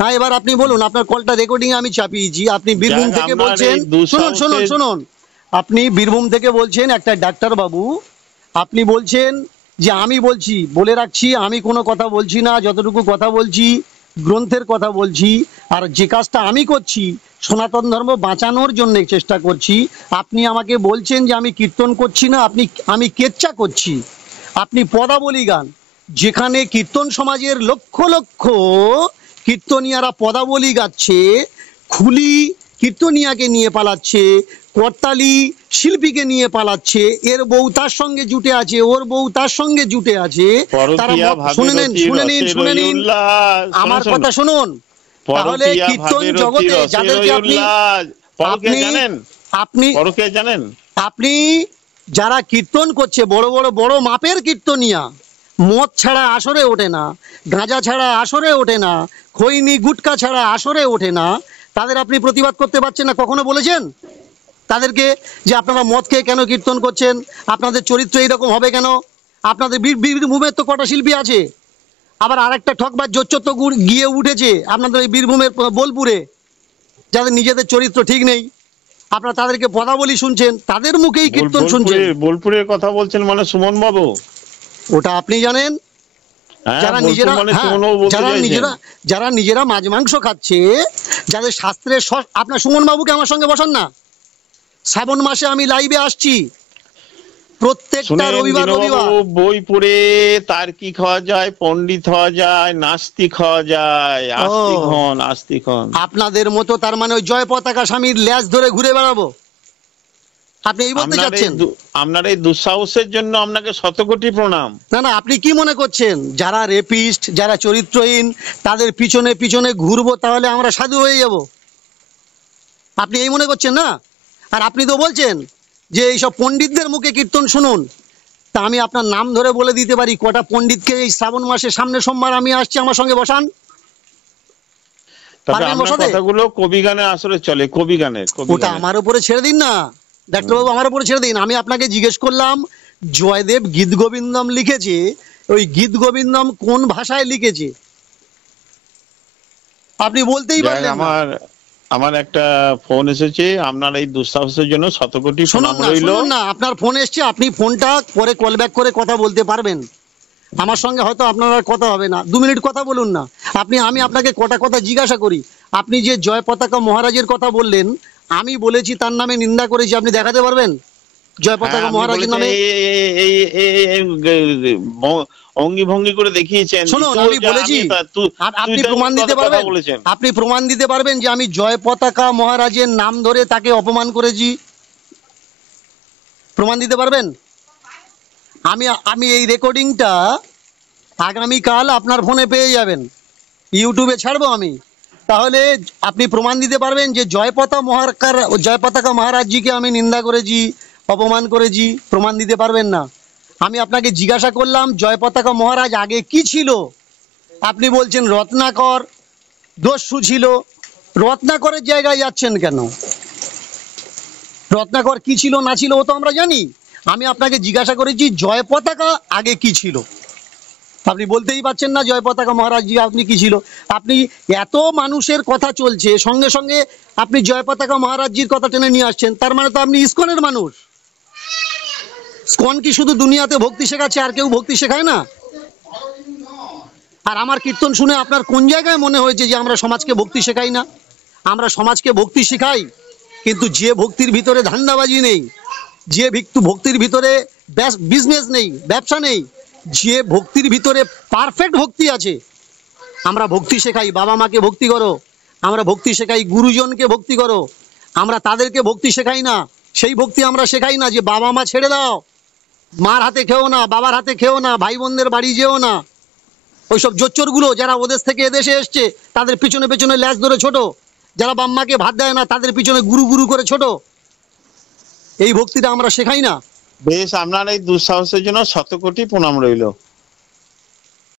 হ্যাঁ, এবার আপনি বলুন, আপনার কলটা রেকর্ডিং আমি চাপিয়েছি। আপনি বীরভূম থেকে বলছেন, শুনুন শুনুন শুনুন, আপনি বীরভূম থেকে বলছেন একটা ডাক্তার বাবু, আপনি বলছেন যে আমি বলছি, বলে রাখছি আমি কোনো কথা বলছি না, যতটুকু কথা বলছি গ্রন্থের কথা বলছি, আর যে কাজটা আমি করছি সনাতন ধর্ম বাঁচানোর জন্য চেষ্টা করছি। আপনি আমাকে বলছেন যে আমি কীর্তন করছি না, আমি কেচ্চা করছি। আপনি পদাবলী গান, যেখানে কীর্তন সমাজের লক্ষ লক্ষ কীর্তনিয়ারা পদাবলী গাচ্ছে, খুলি কীর্তনিয়াকে নিয়ে পালাচ্ছে, করতালি শিল্পীকে নিয়ে পালাচ্ছে, এর বউ তার সঙ্গে জুটে আছে, ওর বউ তার সঙ্গে জুটে আছে। তারা শুনে নিন শুনে নিন শুনে নিন, আমার কথা শুনুন। তাহলে কীর্তন জগতে যাদেরকে আপনি যারা কীর্তন করছে, বড় বড় বড় মাপের কীর্তনিয়া, মদ ছাড়া আসরে ওঠে না, গাঁজা ছাড়া আসরে ওঠে না, খৈনি গুটকা ছাড়া আসরে ওঠে না, তাদের আপনি প্রতিবাদ করতে পারছেন না? কখনো বলেছেন তাদেরকে যে আপনারা মদ খেয়ে কেন কীর্তন করছেন, আপনাদের চরিত্র এইরকম হবে কেন? আপনাদের বীরভূমের তো কটা শিল্পী আছে, আবার আরেকটা ঠকবার জোচ্চর তো গিয়ে উঠেছে আপনাদের এই বীরভূমের বোলপুরে, যাদের নিজেদের চরিত্র ঠিক নেই। আপনারা তাদেরকে পদাবলী শুনছেন, তাদের মুখেই কীর্তন শুনছেন। বোলপুরের কথা বলছেন মানে সুমন বাবু, ওটা আপনি জানেন। যারা নিজেরা মাছ মাংস খাচ্ছে, যাদের শাস্ত্রে, আপনার সুমন বাবুকে আমার সঙ্গে বসান না, শ্রাবণ মাসে আমি লাইভে আসছি প্রত্যেকটা রবিবার। বই পড়ে তার কি খাওয়া যায়, পণ্ডিত হওয়া যায়, নাস্তিক হওয়া যায়, আস্তিক হন। আপনাদের মতো তার মানে ওই জয় পতাকা স্বামীর ল্যাজ ধরে ঘুরে বেড়াবো, আপনি এই বলতে চাচ্ছেন? আপনার এই দুঃসাহসের জন্য আপনাকে শতকোটি প্রণাম। না না, আপনি কি মনে করছেন যারা রেপিস্ট, যারা চরিত্রহীন, তাদের পিছনে পিছনে ঘুরবো তাহলে আমরা সাধু হয়ে যাব? আপনি এই মনে করছেন না? আর আপনি তো বলছেন যে এইসব পণ্ডিতদের মুখে কীর্তন শুনুন, তা আমি আপনার নাম ধরে বলে দিতে পারি কটা পণ্ডিতকে এই শ্রাবণ মাসে সামনে সোমবার আমি আসছি, আমার সঙ্গে বসান। কথাগুলো কবি গানে আসলে চলে, কবি গানে। ওটা আমার উপরে ছেড়ে দিন না ডাক্তারবাবু, আমার উপরে ছেড়ে দিন। আমি আপনাকে জিজ্ঞেস করলাম, জয়দেব গীত গোবিন্দম লিখেছে, ওই গীত গোবিন্দম কোন ভাষায় লিখেছে? আপনি বলতেই পারলেন না। আমার একটা ফোন এসেছে, আপনার এই দুঃসাহসের জন্য শতকোটি প্রণাম রইল। না, আপনার ফোন এসছে, আপনি ফোনটা পরে কল ব্যাক করে কথা বলতে পারবেন। আমার সঙ্গে হয়তো আপনার আর কথা হবে না, 2 মিনিট কথা বলুন না। আমি আপনাকে কটা কথা জিজ্ঞাসা করি। আপনি যে জয় পতাকা মহারাজের কথা বললেন, আমি বলেছি তার নামে নিন্দা করেছি, আপনি দেখাতে পারবেন জয় পতাকা মহারাজের নামে? অঙ্গি ভঙ্গি করে দেখিয়েছেন। শুনুন, আমি বলেছি, আপনি প্রমাণ দিতে পারবেন? আপনি প্রমাণ দিতে পারবেন যে আমি জয় পতাকা মহারাজের নাম ধরে তাকে অপমান করেছি? প্রমাণ দিতে পারবেন? আমি এই রেকর্ডিংটা আগামীকাল আপনার ফোনে পেয়ে যাবেন, ইউটিউবে ছাড়বো আমি। তাহলে আপনি প্রমাণ দিতে পারবেন যে জয় পতাকা মহারাজজিকে আমি নিন্দা করেছি, অপমান করেছি? প্রমাণ দিতে পারবেন না। আমি আপনাকে জিজ্ঞাসা করলাম জয় পতাকা মহারাজ আগে কি ছিল, আপনি বলছেন রত্নাকর দস্যু ছিল। রত্নাকরের জায়গায় যাচ্ছেন কেন? রত্নাকর কি ছিল না ছিল ও তো আমরা জানি। আমি আপনাকে জিজ্ঞাসা করেছি জয় পতাকা আগে কি ছিল, আপনি বলতেই পারছেন না জয় পতাকা মহারাজজি আপনি কি ছিল। আপনি এত মানুষের কথা চলছে, সঙ্গে সঙ্গে আপনি জয় পতাকা মহারাজজির কথা টেনে নিয়ে আসছেন, তার মানে তো আপনি ইসকনের মানুষ। ইসকন কি শুধু দুনিয়াতে ভক্তি শেখাচ্ছে, আর কেউ ভক্তি শেখায় না? আর আমার কীর্তন শুনে আপনার কোন জায়গায় মনে হয়েছে যে আমরা সমাজকে ভক্তি শেখাই না? আমরা সমাজকে ভক্তি শেখাই, কিন্তু যে ভক্তির ভিতরে ধান্দাবাজি নেই, যে ভক্তির ভিতরে বিজনেস নেই, ব্যবসা নেই, যে ভক্তির ভিতরে পারফেক্ট ভক্তি আছে, আমরা ভক্তি শেখাই বাবা মাকে ভক্তি করো, আমরা ভক্তি শেখাই গুরুজনকে ভক্তি করো, আমরা তাদেরকে ভক্তি শেখাই না। সেই ভক্তি আমরা শেখাই না যে বাবা মা ছেড়ে দাও, মার হাতে খেও না, বাবার হাতে খেও না, ভাই বোনদের বাড়ি যেও না। ওইসব জোচ্চরগুলো যারা ওদেশ থেকে এদেশে এসছে তাদের পিছনে পিছনে ল্যাজ ধরে ছোট, যারা বাম্মাকে ভাত দেয় না তাদের পিছনে গুরু গুরু করে ছোট, এই ভক্তিটা আমরা শেখাই না। বেশ, আপনার এই দুঃসাহসের জন্য শতকোটি প্রণাম রইল।